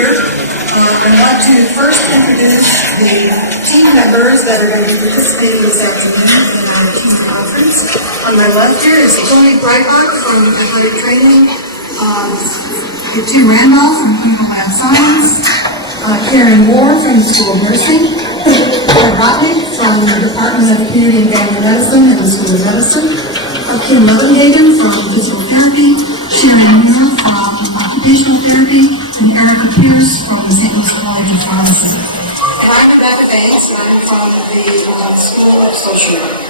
here. I want to first introduce the team members that are going to be participating this afternoon in the team conference. On my left here is Tony Breitbart from Athletic Training, Tim Randolph from Clinical Lab Science, Karen Moore from the School of Nursing, Fred Gottlieb from the Department of Community and Family Medicine and the School of Medicine, Kim Levenhagen from Physical Therapy, Sharon Moore from Occupational Therapy, and Erica Pierce from the St. Louis College of Pharmacy. I'm Rebecca Bates, and I'm from the School of Social Work.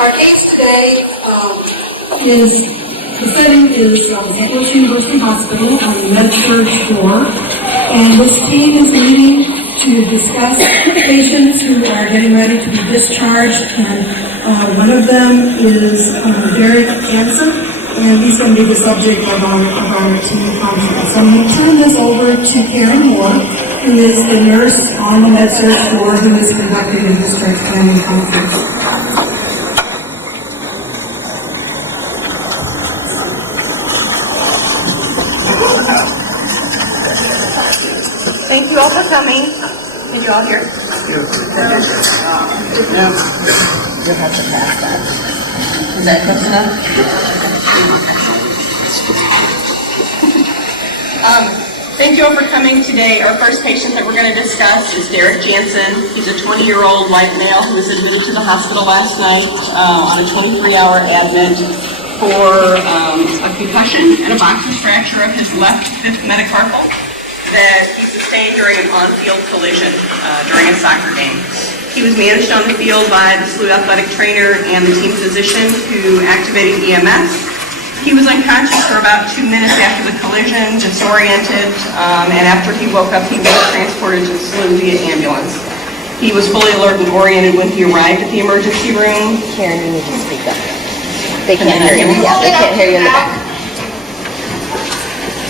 Our case today is, the setting is St. Louis University Hospital on the Med-Surg floor, and this team is meeting to discuss patients who are getting ready to be discharged, and one of them is Derek Jansen, and he's going to be the subject of our team conference. I'm going to turn this over to Karen Moore, who is the nurse on the Med-Surg floor who is conducting the discharge planning conference. Thank you all for coming. Can you all hear? You'll have to pass that. Is that close enough? Thank you all for coming today. Our first patient that we're going to discuss is Derek Jansen. He's a 20-year-old white male who was admitted to the hospital last night on a 23-hour admit for a concussion and a boxer fracture of his left fifth metacarpal that he sustained during an on-field collision during a soccer game. He was managed on the field by the SLU athletic trainer and the team physician who activated EMS. He was unconscious for about 2 minutes after the collision, disoriented, and after he woke up, he was transported to SLU via ambulance. He was fully alert and oriented when he arrived at the emergency room. Karen, you need to speak up. They can't hear you. Yeah, they can't hear you in the back.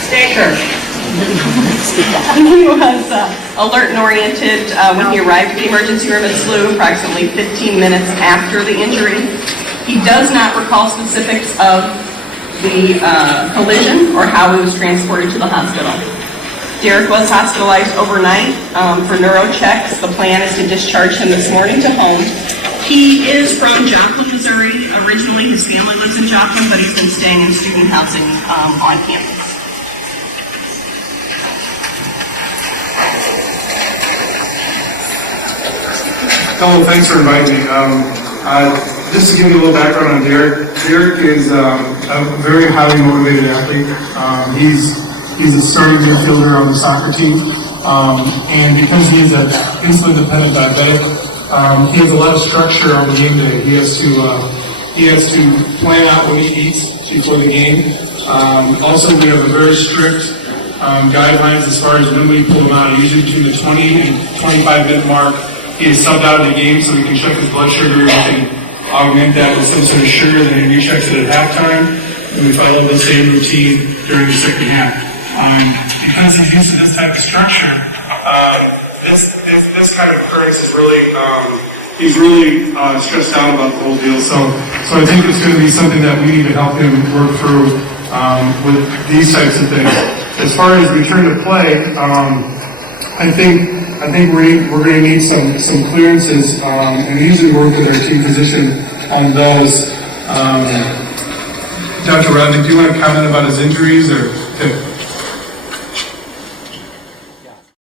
Stay sure. He was alert and oriented when he arrived at the emergency room at SLU approximately 15 minutes after the injury. He does not recall specifics of the collision or how he was transported to the hospital. Derek was hospitalized overnight for neuro checks. The plan is to discharge him this morning to home. He is from Joplin, Missouri. Originally, his family lives in Joplin, but he's been staying in student housing on campus. Hello, thanks for inviting me. Just to give you a little background on Derek. Derek is a very highly motivated athlete. He's a starting midfielder on the soccer team, and because he is an insulin-dependent diabetic, he has a lot of structure on the game day. He has to plan out what he eats before the game. Also, we have a very strict guidelines as far as when we pull him out. Usually between the 20 and 25-minute mark. He is subbed out of the game so we can check his blood sugar. We can augment that with some sort of sugar, then he rechecks it at halftime, and we follow the same routine during the second half. Because he's used to this type of structure, this kind of occurrence is really, he's really stressed out about the whole deal. So I think it's going to be something that we need to help him work through with these types of things. As far as return to play, I think we're going to need some clearances, and we usually work with our team physician on those. Dr. Rodnick, do you want to comment about his injuries? Or okay.